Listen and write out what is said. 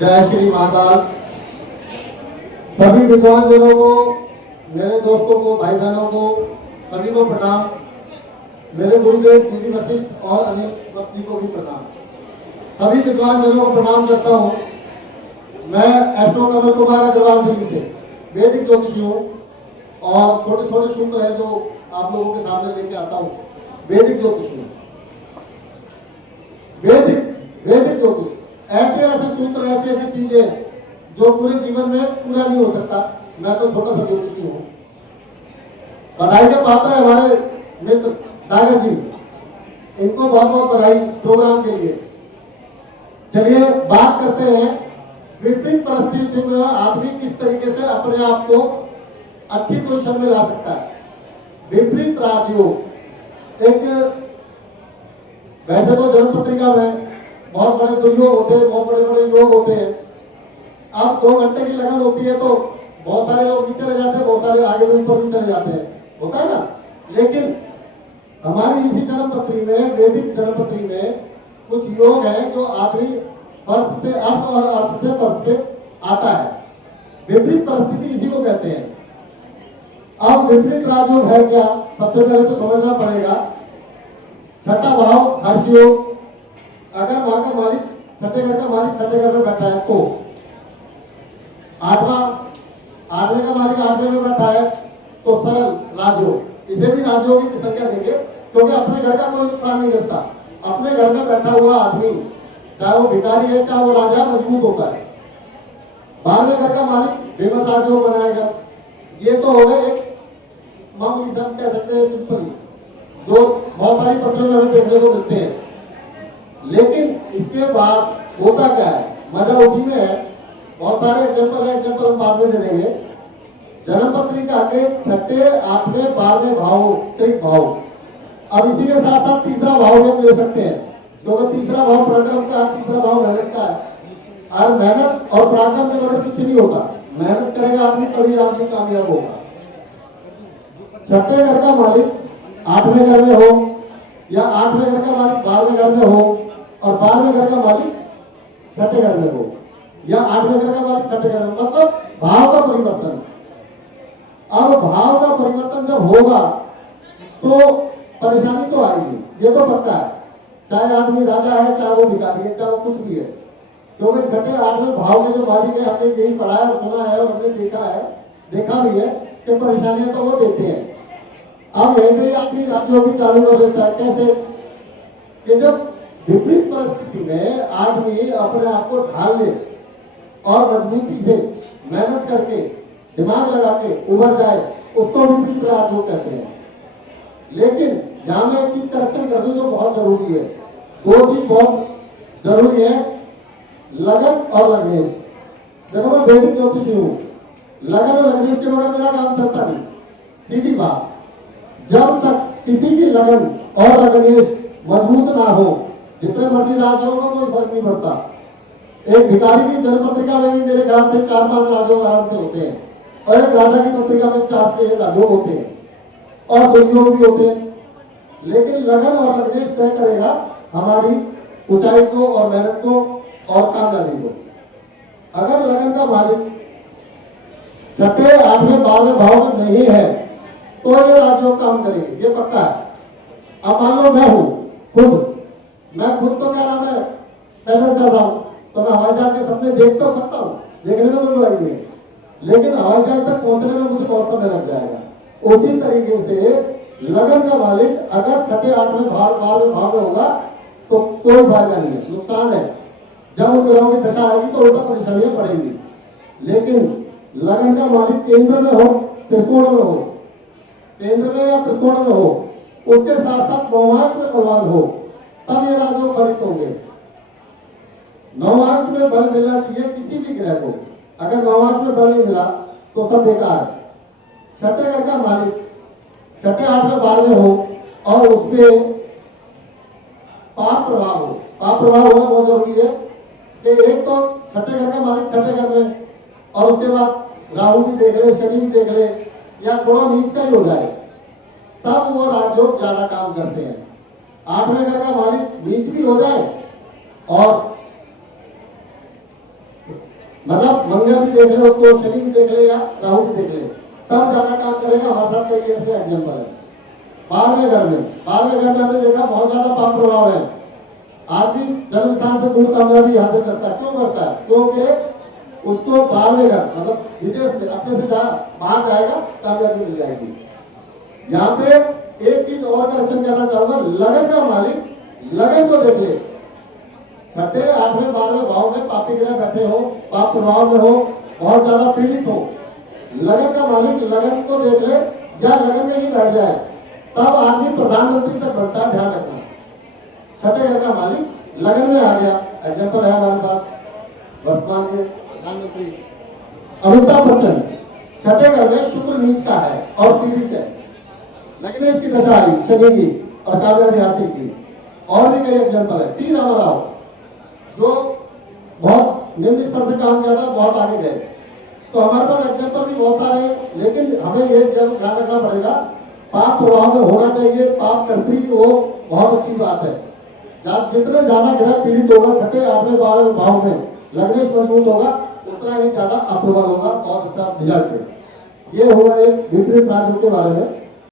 जय श्री महाकाल। सभी विद्वान जनों को, मेरे दोस्तों को, भाई बहनों को, सभी को प्रणाम। मेरे गुरुदेव सीधी वशिष्ठ और अनिल बख्शी को भी प्रणाम। सभी विद्वान जनों को प्रणाम करता हूँ। मैं एस्ट्रो कमल कुमार अग्रवाल दिल्ली से वैदिक ज्योतिषी हूँ और छोटे छोटे सूत्र है जो आप लोगों के सामने लेके आता हूँ। वैदिक ज्योतिषी हूँ। वैदिक ज्योतिष ऐसे ऐसे सूत्र, ऐसी ऐसी चीजें जो पूरे जीवन में पूरा नहीं हो सकता। मैं तो छोटा सा ज्योतिषी हूँ। बधाई का पात्र है हमारे मित्र डागर जी, इनको बहुत बहुत बधाई प्रोग्राम के लिए। चलिए बात करते हैं विपरीत परिस्थितियों में आदमी किस तरीके से अपने आप को अच्छी पोजीशन में ला सकता है। विपरीत राजयोग एक, वैसे तो जन्म पत्रिका में बहुत बड़े दुर्योग होते हैं, बहुत बड़े बड़े योग होते हैं। अब 2 घंटे की लगन होती है तो बहुत सारे लोग नीचे चले जाते हैं, बहुत सारे आगे भी ऊपर भी चले जाते हैं, होता है ना। लेकिन हमारी इसी जन्म पत्री में, वैदिक जन्म पत्री में कुछ योग हैं जो आदमी फर्श से अर्श और अर्श से फर्श पे आता है। विपरीत परिस्थिति इसी को कहते हैं। अब विपरीत राजयोग है क्या, सबसे पहले तो समझना पड़ेगा। छठा भाव हर्ष योग। अगर वहां का मालिक, छठे घर का मालिक छठे घर में बैठा है तो आठवें का मालिक 8वें में बैठा है तो सरल राजयोग। इसे भी राजयोगी की संख्या देंगे क्योंकि अपने घर का कोई नुकसान नहीं करता। अपने घर में बैठा हुआ आदमी, चाहे वो भिखारी है चाहे वो राजा, मजबूत होता है। 12वें घर का मालिक विमल राजयोग बनाएगा। ये तो हो गए एक मामूली सा, कह सकते हैं सिंपल, जो बहुत सारी पत्रों में हमें देखने को मिलते हैं। लेकिन इसके बाद होता क्या है, मजा उसी में है। बहुत सारे एग्जाम्पल है, एग्जाम्पल हम बाद में दे देंगे। जन्म पत्रिका के 6ठे, 8वें, 12वें भाव, त्रिक भाव। अब इसी के साथ साथ तीसरा भाव हम ले सकते हैं क्योंकि तीसरा भाव पराक्रम का, तीसरा भाव मेहनत का है। और मेहनत और पराक्रम के बगैर कुछ नहीं होता। मेहनत करेगा आदमी तभी आदमी कामयाब होगा। छठे घर का मालिक 8वें घर में हो या 8वें घर का मालिक 12वें घर में हो और 12वें घर का मालिक छठे घर में हो या 8वें घर का मालिक छठे घर में, मतलब भाव का परिवर्तन। अब भाव का परिवर्तन जब होगा तो परेशानी तो आएगी, ये तो पक्का है। चाहे आदमी राजा है, चाहे वो भिखारी है, चाहे वो कुछ भी है। क्योंकि छठे 8वें भाव के जो मालिक है, हमने यही पढ़ा है और सुना है और हमने देखा भी है कि परेशानियां तो वो देते हैं। अब यही आदमी राजयोग भी चालू कर देता है। कैसे कि जब विपरीत परिस्थिति में आदमी अपने आप को ढाल ले और मजबूती से मेहनत करके दिमाग लगा के उभर जाए, उसको विपरीत राजयोग कहते हैं। लेकिन यहाँ में एक चीज करेक्शन कर दूं जो बहुत जरूरी है। 2 चीज बहुत जरूरी है, लगन और लगनेश। देखो मैं वैदिक ज्योतिषी हूँ, लगन और लगनेश के बगैर मेरा काम चलता नहीं। सीधी बात, जब तक किसी की लगन और लगनेश मजबूत ना हो, जितने मर्जी राजयोग को कोई फर्क नहीं पड़ता। एक भिखारी की जन्म पत्रिका में भी मेरे ख्याल से 4-5 राजयोग आराम से होते हैं और एक राजा की पत्रिका में 4-6 राजयोग होते हैं और दुर्योग भी होते हैं। लेकिन लगन और लगनेश तय करेगा हमारी ऊंचाई को और मेहनत को और कामयाबी को। अगर लगन का मालिक छठे, 8वें, 12वें भाव में नहीं है तो ये राजयोग काम करेंगे, ये पक्का है। अब मान लो मैं खुद तो क्या नाम है, पैदल चल रहा हूँ तो मैं हवाई जहाज के सपने देख तो सकता हूँ, देखने में कोई बुराई नहीं है। लेकिन हवाई जहाज तक पहुंचने में मुझे बहुत समय लग जाएगा। उसी तरीके से लगन का मालिक अगर छठे, 8वें, 12वें भाव में होगा तो कोई फायदा नहीं है, नुकसान है। जब उन ग्रहों की दशा आएगी तो उल्टा परेशानियां पड़ेंगी। लेकिन लगन का मालिक केंद्र में हो, त्रिकोण में हो, केंद्र में या त्रिकोण में हो, उसके साथ साथ नवांश में बलवान हो, तब ये राजयोग फलित होंगे। नवांश में बल मिलना चाहिए किसी भी ग्रह को। अगर नवांश में बल नहीं मिला तो सब बेकार है। छठे घर का मालिक छठे, 8वें, 12वें हो और उसपे पाप प्रभाव हो। पाप प्रभाव होना बहुत जरूरी है कि एक तो छठे घर का मालिक छठे घर में और उसके बाद राहु भी देख ले, शनि भी देख ले या थोड़ा नीच का ही हो जाए, तब वो राजयोग ज्यादा काम करते हैं। 8वें घर का मालिक नीच भी हो जाए और मतलब मंगल भी देख ले उसको, शनि भी देख ले या राहु भी देख ले, तब ज्यादा काम करेगा। हमारे साथ कई ऐसे एग्जाम्पल है। 12वें घर में हमने देखा बहुत ज्यादा पाप प्रभाव है। आदमी जन्म स्थान से दूर कामयाबी हासिल करता है। क्यों करता है? क्योंकि उसको 12वें घर मतलब विदेश में अपने से बाहर जाएगा, कामयाबी मिल जाएगी। यहाँ पे एक चीज और करेक्शन करना चाहूंगा, लगन का मालिक लगन को देख ले। छठे 8वें 12वें भाव में पापी ग्रह बैठे हो, पाप प्रभाव में हो, बहुत ज्यादा पीड़ित हो, लगन का मालिक लगन को देख ले या लगन में ही बैठ जाए, तब आदमी प्रधानमंत्री तक बनता है। ध्यान रखना, छठे घर का मालिक लगन में आ गया। एग्जाम्पल है हमारे पास वर्तमान के प्रधानमंत्री अमिताभ बच्चन, छठे घर में शुक्र नीच का है और पीड़ित है। लग्नेश की दशा आई शनि की और कामयाबी हासिल की। और भी कई एग्जाम्पल है। टी रामाराव जो बहुत निम्न स्तर से काम किया था, बहुत आगे गए। तो हमारे पास एग्जाम्पल भी बहुत सारे हैं, लेकिन हमें ये जरूर ध्यान रखना पड़ेगा, पाप प्रभाव में होना चाहिए, पाप कर्त्री भी हो, बहुत अच्छी बात है। जितने ज्यादा ग्रह पीड़ित होगा छठे 8वें 12वें भाव में, लग्नेश मजबूत होगा, उतना ही ज्यादा अप्रूवल होगा, बहुत अच्छा रिजल्ट है। ये हुआ एक विपरीत राजयोग के बारे में।